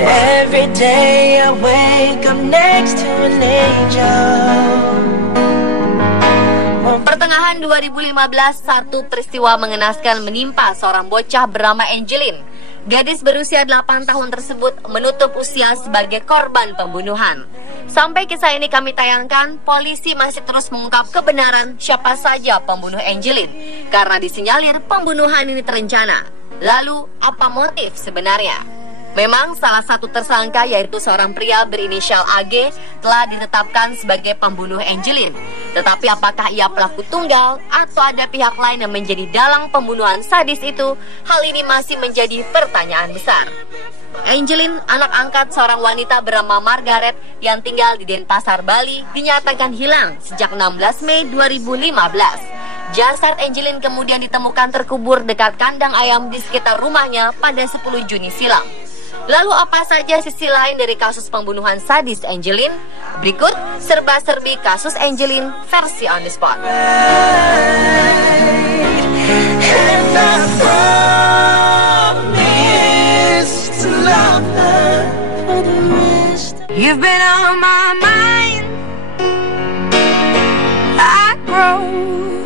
Every day I wake up next to an angel. Pertengahan 2015, satu peristiwa mengenaskan menimpa seorang bocah bernama Angelin. Gadis berusia 8 tahun tersebut menutup usia sebagai korban pembunuhan. Sampai kisah ini kami tayangkan, polisi masih terus mengungkap kebenaran siapa saja pembunuh Angelin, karena disinyalir pembunuhan ini terencana. Lalu, apa motif sebenarnya? Memang salah satu tersangka, yaitu seorang pria berinisial AG, telah ditetapkan sebagai pembunuh Angelin. Tetapi apakah ia pelaku tunggal atau ada pihak lain yang menjadi dalang pembunuhan sadis itu? Hal ini masih menjadi pertanyaan besar. Angelin, anak angkat seorang wanita bernama Margaret yang tinggal di Denpasar, Bali, dinyatakan hilang sejak 16 Mei 2015. Jasad Angelin kemudian ditemukan terkubur dekat kandang ayam di sekitar rumahnya pada 10 Juni silam. Lalu apa saja sisi lain dari kasus pembunuhan sadis Angelin? Berikut serba-serbi kasus Angelin versi on the spot. You've been on my mind. I grow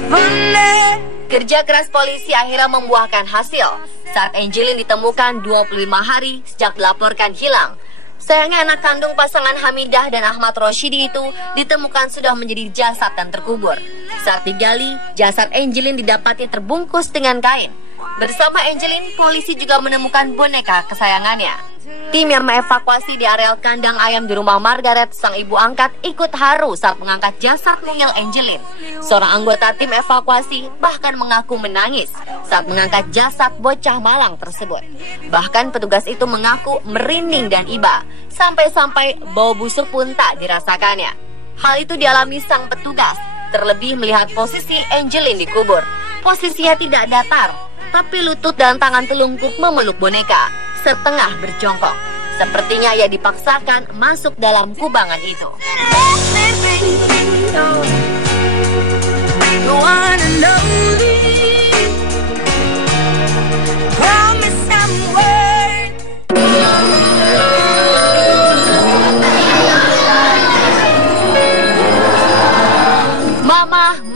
fonder. Kerja keras polisi akhirnya membuahkan hasil saat Angelin ditemukan 25 hari sejak dilaporkan hilang. Sayangnya anak kandung pasangan Hamidah dan Ahmad Roshidi itu ditemukan sudah menjadi jasad dan terkubur. Saat digali, jasad Angelin didapati terbungkus dengan kain. Bersama Angelin, polisi juga menemukan boneka kesayangannya. Tim yang mengevakuasi di areal kandang ayam di rumah Margaret, sang ibu angkat, ikut haru saat mengangkat jasad mungil Angelin. Seorang anggota tim evakuasi bahkan mengaku menangis saat mengangkat jasad bocah malang tersebut. Bahkan petugas itu mengaku merinding dan iba, sampai-sampai bau busuk pun tak dirasakannya. Hal itu dialami sang petugas, terlebih melihat posisi Angelin dikubur. Posisinya tidak datar, tapi lutut dan tangan telungkup memeluk boneka, setengah berjongkok. Sepertinya ia dipaksakan masuk dalam kubangan itu.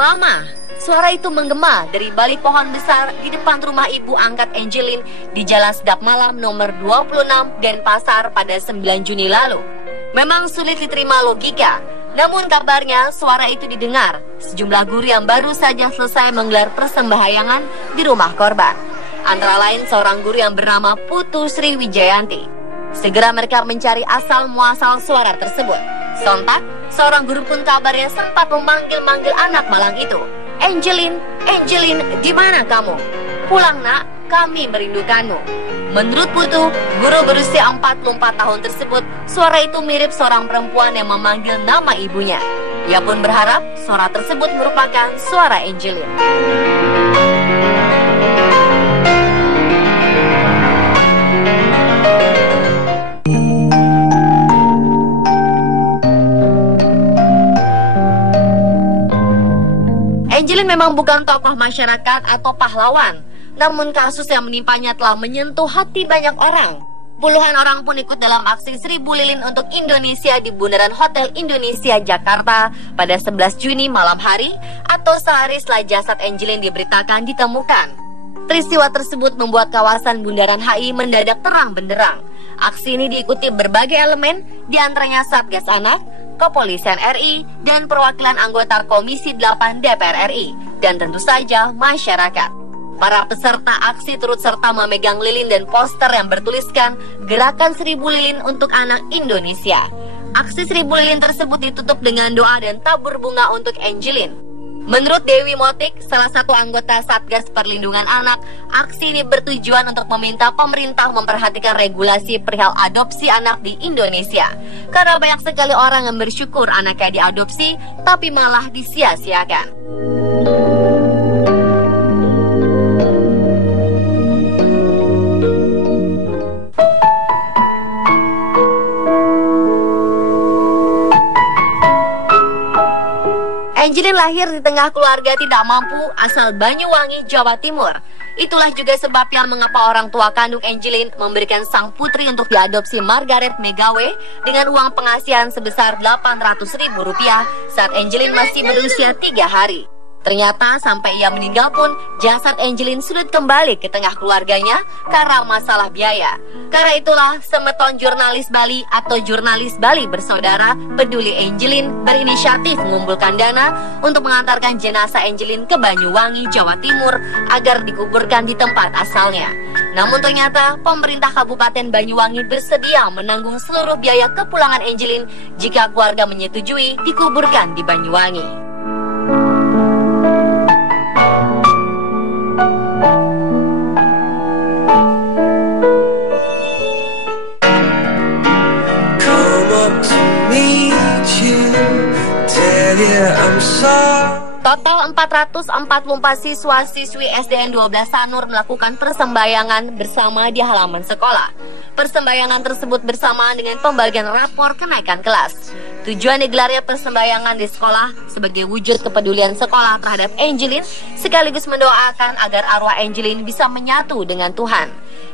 Mama, suara itu menggema dari balik pohon besar di depan rumah ibu angkat Angelin di Jalan Sedap Malam nomor 26 Denpasar pada 9 Juni lalu. Memang sulit diterima logika, namun kabarnya suara itu didengar sejumlah guru yang baru saja selesai menggelar persembahyangan di rumah korban. Antara lain seorang guru yang bernama Putu Sri Wijayanti. Segera mereka mencari asal muasal suara tersebut. Sontak, seorang guru pun kabarnya sempat memanggil-manggil anak malang itu. Angelin, di mana kamu? Pulang nak, kami merindukanmu. Menurut Putu, guru berusia 44 tahun tersebut, suara itu mirip seorang perempuan yang memanggil nama ibunya. Ia pun berharap suara tersebut merupakan suara Angelin. Angelin memang bukan tokoh masyarakat atau pahlawan, namun kasus yang menimpanya telah menyentuh hati banyak orang. Puluhan orang pun ikut dalam aksi 1000 lilin untuk Indonesia di Bundaran Hotel Indonesia, Jakarta pada 11 Juni malam hari atau sehari setelah jasad Angelin diberitakan ditemukan. Peristiwa tersebut membuat kawasan Bundaran HI mendadak terang benderang. Aksi ini diikuti berbagai elemen, diantaranya Satgas Anak, Kepolisian RI, dan perwakilan anggota Komisi 8 DPR RI, dan tentu saja masyarakat. Para peserta aksi turut serta memegang lilin dan poster yang bertuliskan Gerakan 1000 Lilin untuk Anak Indonesia. Aksi 1000 lilin tersebut ditutup dengan doa dan tabur bunga untuk Angelin. Menurut Dewi Motik, salah satu anggota Satgas Perlindungan Anak, aksi ini bertujuan untuk meminta pemerintah memperhatikan regulasi perihal adopsi anak di Indonesia. Karena banyak sekali orang yang bersyukur anaknya diadopsi, tapi malah disia-siakan. Angelin lahir di tengah keluarga tidak mampu asal Banyuwangi, Jawa Timur. Itulah juga sebabnya mengapa orang tua kandung Angelin memberikan sang putri untuk diadopsi Margaret Megawe dengan uang pengasihan sebesar Rp800.000 saat Angelin masih berusia 3 hari. Ternyata sampai ia meninggal pun jasad Angelin sulit kembali ke tengah keluarganya karena masalah biaya. Karena itulah Semeton Jurnalis Bali atau Jurnalis Bali Bersaudara Peduli Angelin berinisiatif mengumpulkan dana untuk mengantarkan jenazah Angelin ke Banyuwangi, Jawa Timur agar dikuburkan di tempat asalnya. Namun ternyata pemerintah Kabupaten Banyuwangi bersedia menanggung seluruh biaya kepulangan Angelin jika keluarga menyetujui dikuburkan di Banyuwangi. Total 444 siswa-siswi SDN 12 Sanur melakukan persembahyangan bersama di halaman sekolah. Persembahyangan tersebut bersamaan dengan pembagian rapor kenaikan kelas. Tujuan digelarnya persembahyangan di sekolah sebagai wujud kepedulian sekolah terhadap Angelin sekaligus mendoakan agar arwah Angelin bisa menyatu dengan Tuhan.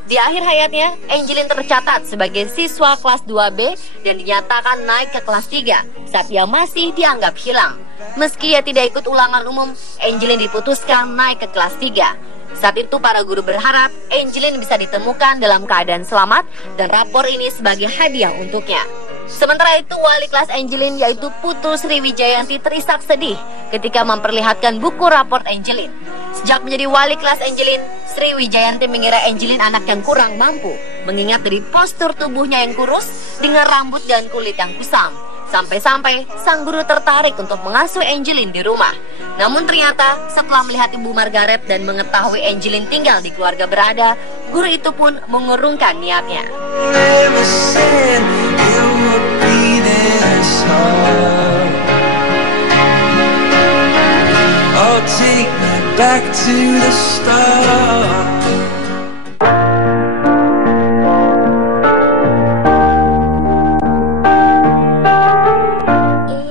Di akhir hayatnya, Angelin tercatat sebagai siswa kelas 2B dan dinyatakan naik ke kelas 3 saat ia masih dianggap hilang. Meski ia tidak ikut ulangan umum, Angelin diputuskan naik ke kelas 3. Saat itu para guru berharap Angelin bisa ditemukan dalam keadaan selamat dan rapor ini sebagai hadiah untuknya. Sementara itu, wali kelas Angelin yaitu Putu Sriwijayanti terisak sedih ketika memperlihatkan buku raport Angelin. Sejak menjadi wali kelas Angelin, Sriwijayanti mengira Angelin anak yang kurang mampu, mengingat dari postur tubuhnya yang kurus dengan rambut dan kulit yang kusam. Sampai-sampai sang guru tertarik untuk mengasuh Angelin di rumah. Namun ternyata setelah melihat Ibu Margaret dan mengetahui Angelin tinggal di keluarga berada, guru itu pun mengurungkan niatnya.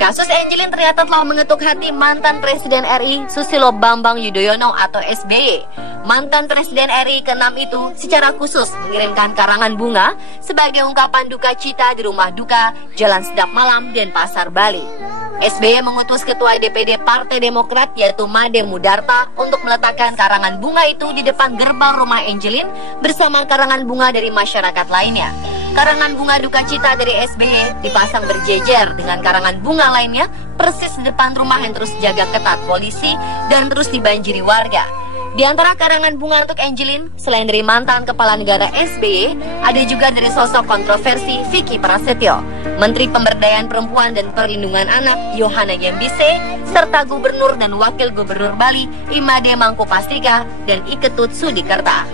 Kasus Angelin ternyata telah mengetuk hati mantan Presiden RI Susilo Bambang Yudhoyono atau SBY. Mantan Presiden RI ke-6 itu secara khusus mengirimkan karangan bunga sebagai ungkapan duka cita di rumah duka Jalan Sedap Malam, Denpasar, Bali. SBY mengutus Ketua DPD Partai Demokrat yaitu Made Mudarta untuk meletakkan karangan bunga itu di depan gerbang rumah Angelin bersama karangan bunga dari masyarakat lainnya. Karangan bunga duka cita dari SBY dipasang berjejer dengan karangan bunga lainnya persis di depan rumah yang terus jaga ketat polisi dan terus dibanjiri warga. Di antara karangan bunga untuk Angelin, selain dari mantan Kepala Negara SBY, ada juga dari sosok kontroversi Vicky Prasetyo, Menteri Pemberdayaan Perempuan dan Perlindungan Anak Yohana Yembise, serta Gubernur dan Wakil Gubernur Bali Imade Mangkupastika dan Iketut Sudikerta.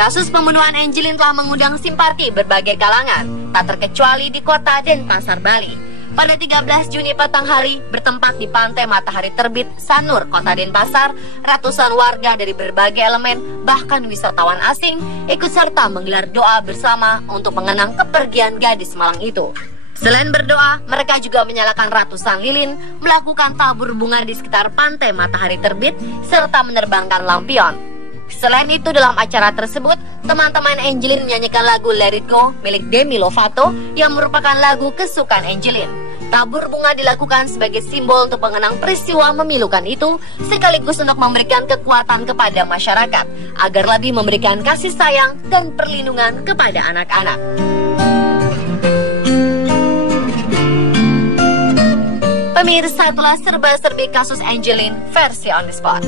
Kasus pembunuhan Angelin telah mengundang simpati berbagai kalangan, tak terkecuali di kota Denpasar, Bali. Pada 13 Juni petang hari, bertempat di Pantai Matahari Terbit, Sanur, Kota Denpasar, ratusan warga dari berbagai elemen, bahkan wisatawan asing, ikut serta menggelar doa bersama untuk mengenang kepergian gadis malang itu. Selain berdoa, mereka juga menyalakan ratusan lilin, melakukan tabur bunga di sekitar Pantai Matahari Terbit, serta menerbangkan lampion. Selain itu, dalam acara tersebut, teman-teman Angelin menyanyikan lagu Let It Go milik Demi Lovato yang merupakan lagu kesukaan Angelin. Tabur bunga dilakukan sebagai simbol untuk mengenang peristiwa memilukan itu, sekaligus untuk memberikan kekuatan kepada masyarakat, agar lebih memberikan kasih sayang dan perlindungan kepada anak-anak. Pemirsa, itulah serba-serbi kasus Angelin versi On The Spot.